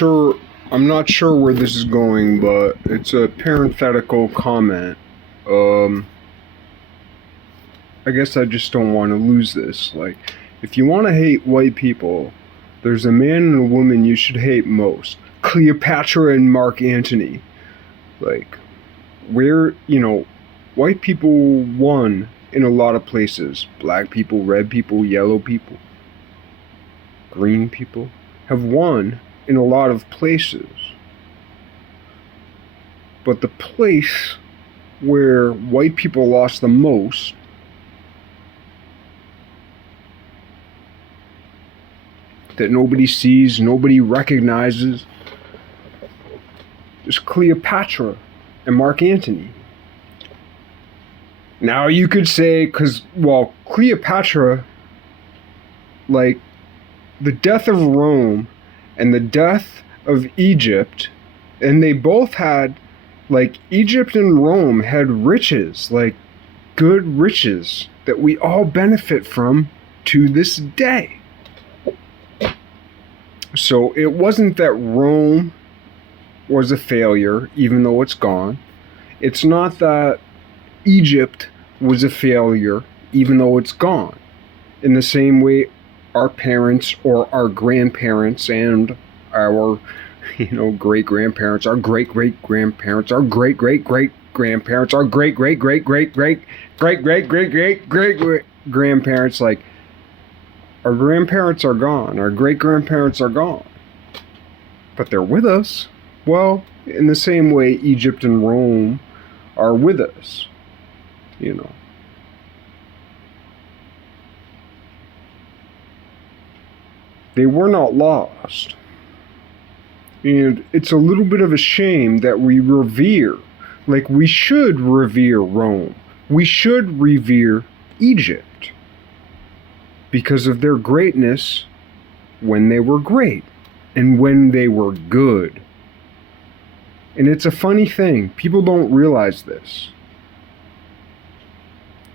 sure. I'm not sure where this is going, but it's a parenthetical comment. I guess I just don't want to lose this. Like, if you want to hate white people, there's a man and a woman you should hate most. Cleopatra and Mark Antony. Like, where, white people won in a lot of places. Black people, red people, yellow people, green people have won in a lot of places. But the place where white people lost the most that nobody sees, nobody recognizes, is Cleopatra and Mark Antony. Now you could say, Cleopatra, like, the death of Rome and the death of Egypt, and they both had, like, Egypt and Rome had riches, like, good riches that we all benefit from to this day. So it wasn't that Rome was a failure, even though it's gone. It's not that Egypt was a failure, even though it's gone. In the same way, our parents or our grandparents and our, great-grandparents, our great-great-grandparents, our great-great-great-grandparents, our great-great-great-great-great-great-great-great-grandparents, like, our grandparents are gone, our great-grandparents are gone. But they're with us. Well, in the same way, Egypt and Rome are with us, They were not lost. And it's a little bit of a shame that we revere, like we should revere Rome. We should revere Egypt because of their greatness when they were great and when they were good. And it's a funny thing. People don't realize this.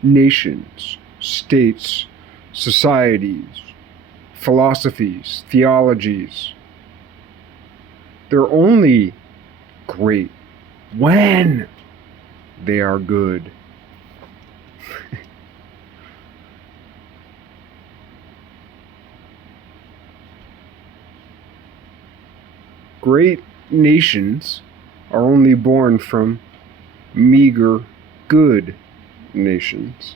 Nations, states, societies, philosophies, theologies, they're only great when they are good. Great nations are only born from meager, good nations.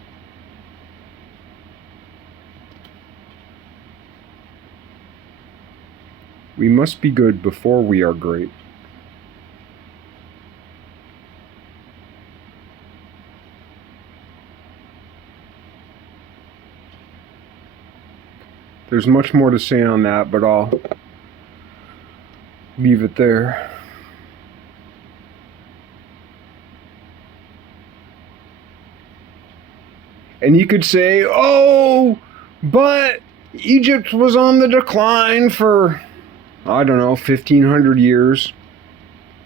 We must be good before we are great. There's much more to say on that, but I'll leave it there. And you could say, but Egypt was on the decline for, 1,500 years,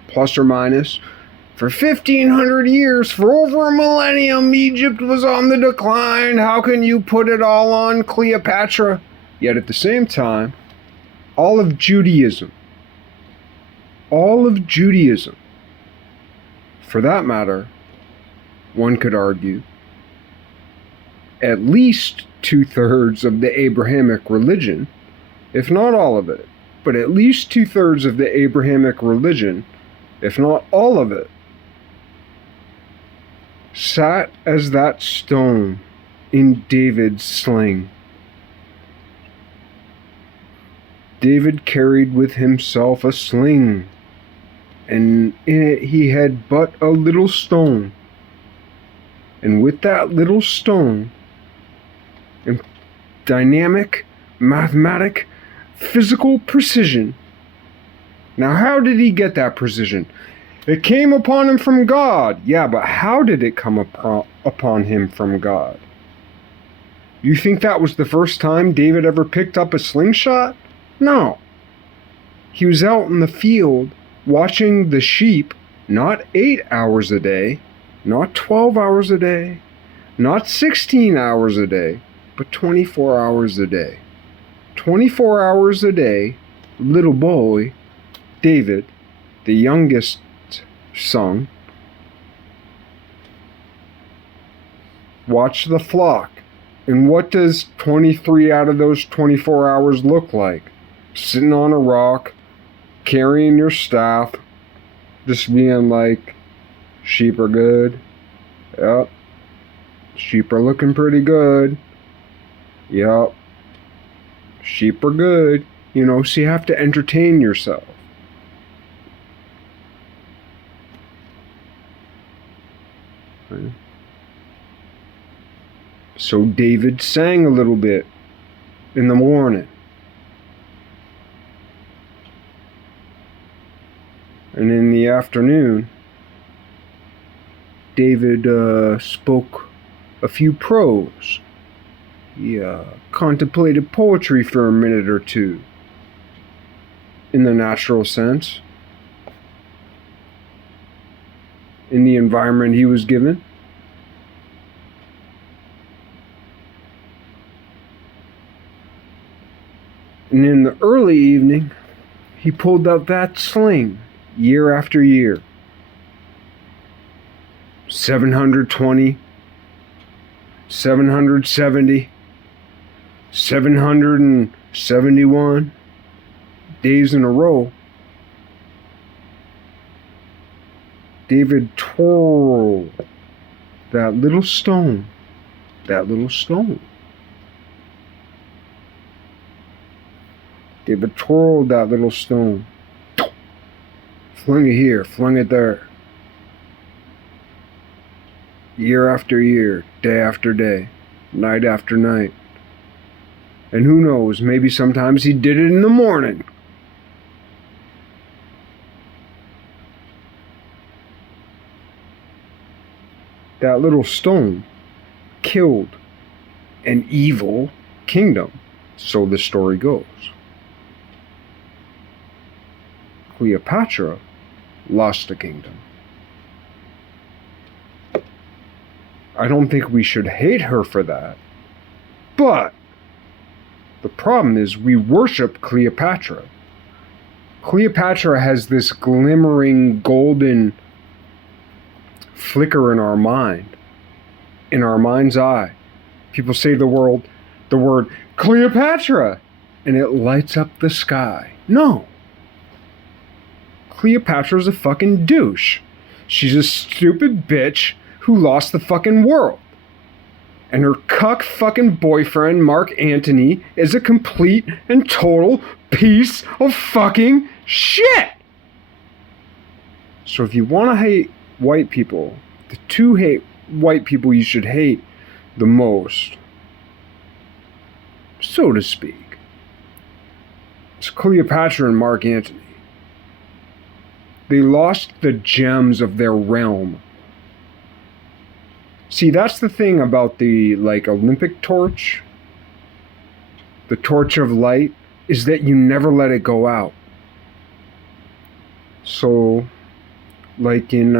plus or minus. For 1,500 years, for over a millennium, Egypt was on the decline. How can you put it all on Cleopatra? Yet at the same time, all of Judaism, for that matter, one could argue, at least 2/3 of the Abrahamic religion, if not all of it, but at least 2/3 of the Abrahamic religion, if not all of it, sat as that stone in David's sling. David carried with himself a sling, and in it he had but a little stone. And with that little stone, in dynamic, mathematic, physical precision. Now, how did he get that precision? It came upon him from God. Yeah, but how did it come upon him from God? You think that was the first time David ever picked up a slingshot? No. He was out in the field watching the sheep, not 8 hours a day, not 12 hours a day, not 16 hours a day, but 24 hours a day. 24 hours a day, little boy David, the youngest son, watched the flock. And what does 23 out of those 24 hours look like? Sitting on a rock, carrying your staff, just being like, sheep are good. Yep. Sheep are looking pretty good. Yep. Sheep are good. You know, so you have to entertain yourself. Right. So David sang a little bit in the morning. And in the afternoon, David spoke a few prose. He contemplated poetry for a minute or two, in the natural sense, in the environment he was given. And in the early evening, he pulled out that sling year after year. 720, 770, 771 days in a row. David twirled that little stone, David twirled that little stone. Flung it here, flung it there. Year after year, day after day, night after night. And who knows, maybe sometimes he did it in the morning. That little stone killed an evil kingdom, so the story goes. Cleopatra lost a kingdom. I don't think we should hate her for that. But the problem is we worship Cleopatra. Cleopatra has this glimmering golden flicker in our mind, in our mind's eye. People say the word Cleopatra, and it lights up the sky. No. Cleopatra's a fucking douche. She's a stupid bitch who lost the fucking world. And her cuck fucking boyfriend, Mark Antony, is a complete and total piece of fucking shit. So if you want to hate white people, the two white people you should hate the most, so to speak, it's Cleopatra and Mark Antony. They lost the gems of their realm. See, that's the thing about the Olympic torch, the torch of light, is that you never let it go out. So, like in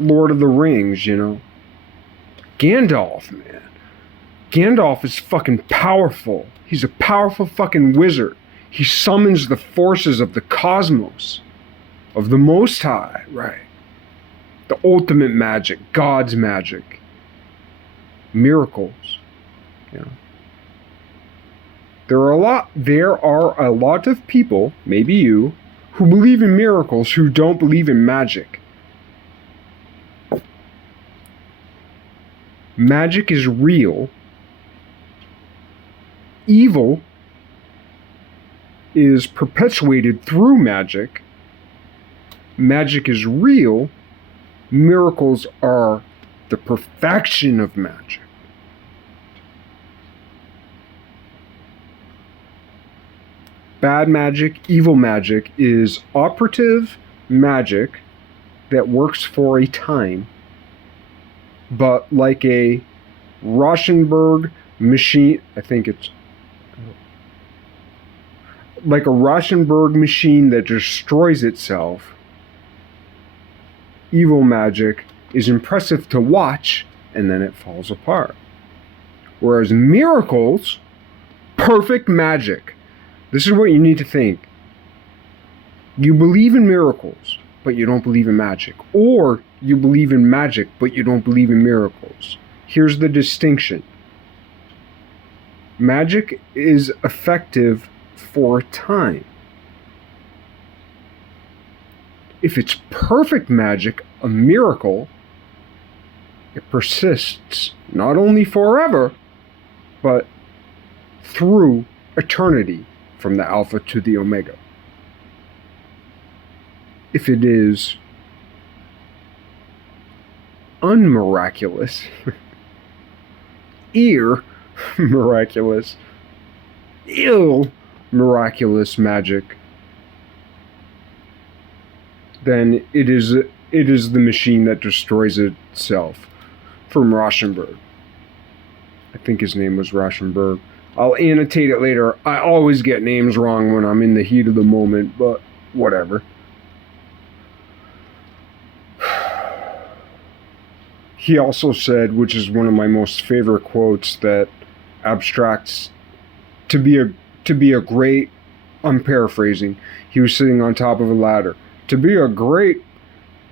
Lord of the Rings, you know, Gandalf, man. Gandalf is fucking powerful. He's a powerful fucking wizard. He summons the forces of the cosmos, of the Most High, right? The ultimate magic, God's magic, miracles. You know, there are a lot of people, maybe you, who believe in miracles who don't believe in magic. Magic is real. Evil is perpetuated through magic. Magic is real. Miracles are the perfection of magic. Bad magic, evil magic is operative magic that works for a time, but like a Rauschenberg machine, like a Rauschenberg machine that destroys itself. Evil magic is impressive to watch, and then it falls apart. Whereas miracles, perfect magic. This is what you need to think. You believe in miracles, but you don't believe in magic. Or you believe in magic, but you don't believe in miracles. Here's the distinction. Magic is effective for a time. If it's perfect magic, a miracle, it persists not only forever, but through eternity, from the Alpha to the Omega. If it is unmiraculous, miraculous, miraculous magic, then it is the machine that destroys itself. From Rauschenberg. I think his name was Rauschenberg. I'll annotate it later. I always get names wrong when I'm in the heat of the moment, but whatever. He also said, which is one of my most favorite quotes, that abstracts to be a great, I'm paraphrasing, he was sitting on top of a ladder. To be a great,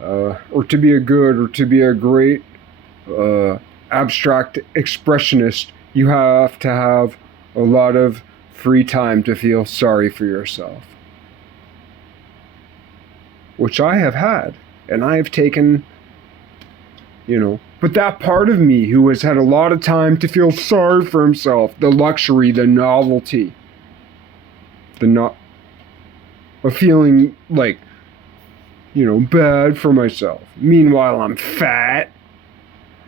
or to be a good, or to be a great abstract expressionist, you have to have a lot of free time to feel sorry for yourself. Which I have had, and I have taken, but that part of me who has had a lot of time to feel sorry for himself, the luxury, the novelty, of feeling like, bad for myself. Meanwhile, I'm fat.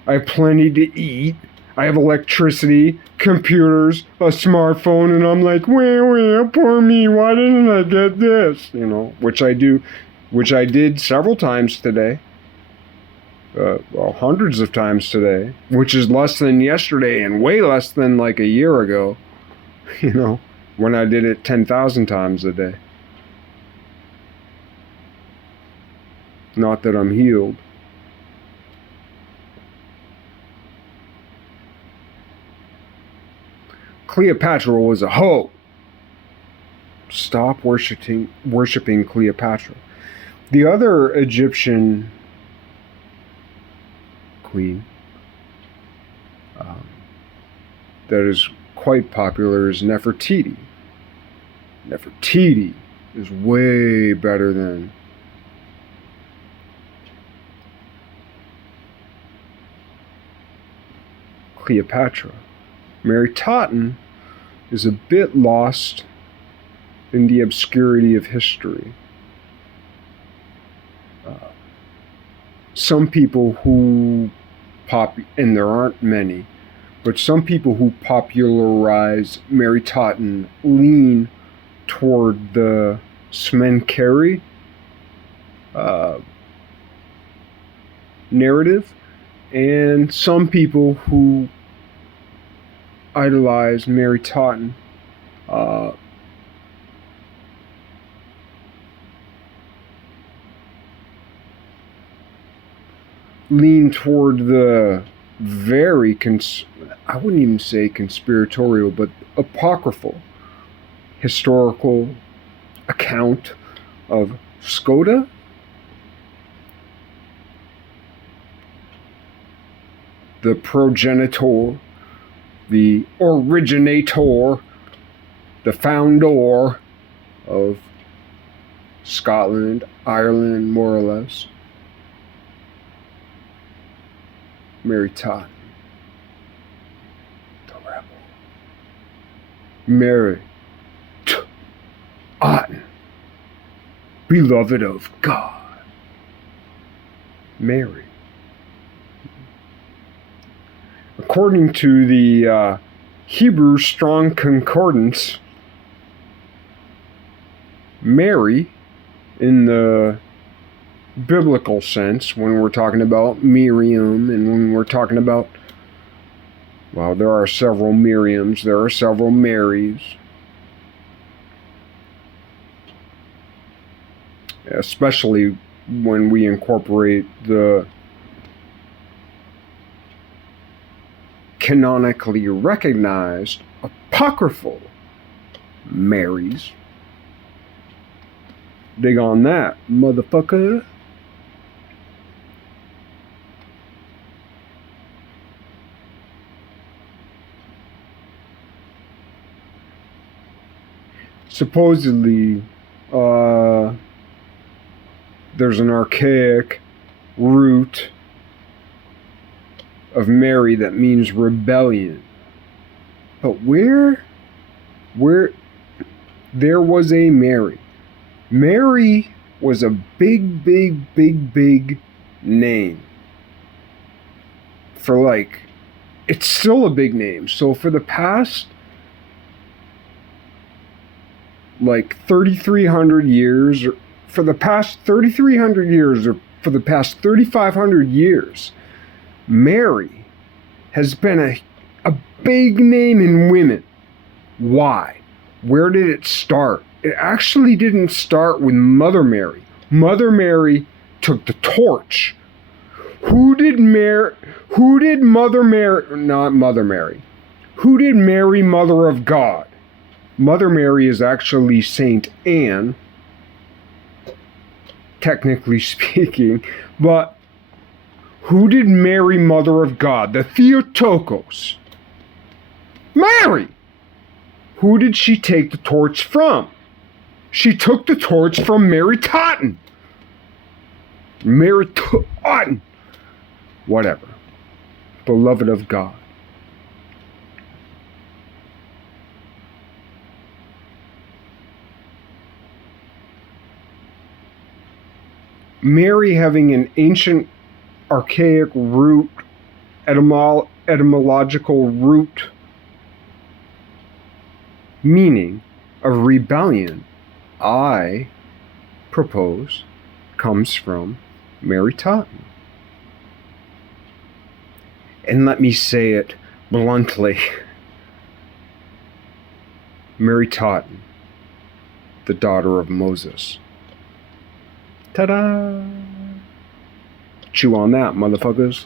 I have plenty to eat. I have electricity, computers, a smartphone, and I'm like, poor me, why didn't I get this? Which I did several times today. Hundreds of times today, which is less than yesterday and way less than like a year ago, when I did it 10,000 times a day. Not that I'm healed. Cleopatra was a hoe. Stop worshiping Cleopatra. The other Egyptian queen that is quite popular is Nefertiti. Nefertiti is way better than Cleopatra. Mary Totten is a bit lost in the obscurity of history. Some people who and there aren't many, but some people who popularize Mary Totten lean toward the Smenkheri narrative, and some people who idolize Mary Totten lean toward the very, I wouldn't even say conspiratorial, but apocryphal historical account of Skoda. The progenitor, the originator, the founder of Scotland, Ireland, more or less. Mary Totten, the rebel. Mary Totten, beloved of God. Mary. According to the Hebrew Strong Concordance, Mary, in the biblical sense, when we're talking about Miriam and when we're talking about, well, there are several Miriams, there are several Marys, especially when we incorporate the canonically recognized apocryphal Marys. Dig on that, motherfucker. Supposedly, there's an archaic root of Mary that means rebellion. But where there was a Mary. Mary was a big name. For like, it's still a big name. So for the past like 3,300 years, or for the past 3,300 years, or for the past 3,500 years, Mary has been a big name in women. Why? Where did it start? It actually didn't start with Mother Mary. Mother Mary took the torch. Who did Mary, not Mother Mary. Who did Mary, Mother of God? Mother Mary is actually Saint Anne, technically speaking, but who did Mary, Mother of God? The Theotokos. Mary! Who did she take the torch from? She took the torch from Mary Totten. Mary Totten. Whatever. Beloved of God. Mary having an ancient, archaic root, etymological root, meaning of rebellion, I propose, comes from Mary Totten. And let me say it bluntly. Mary Totten, the daughter of Moses. Ta-da! Chew on that, motherfuckers.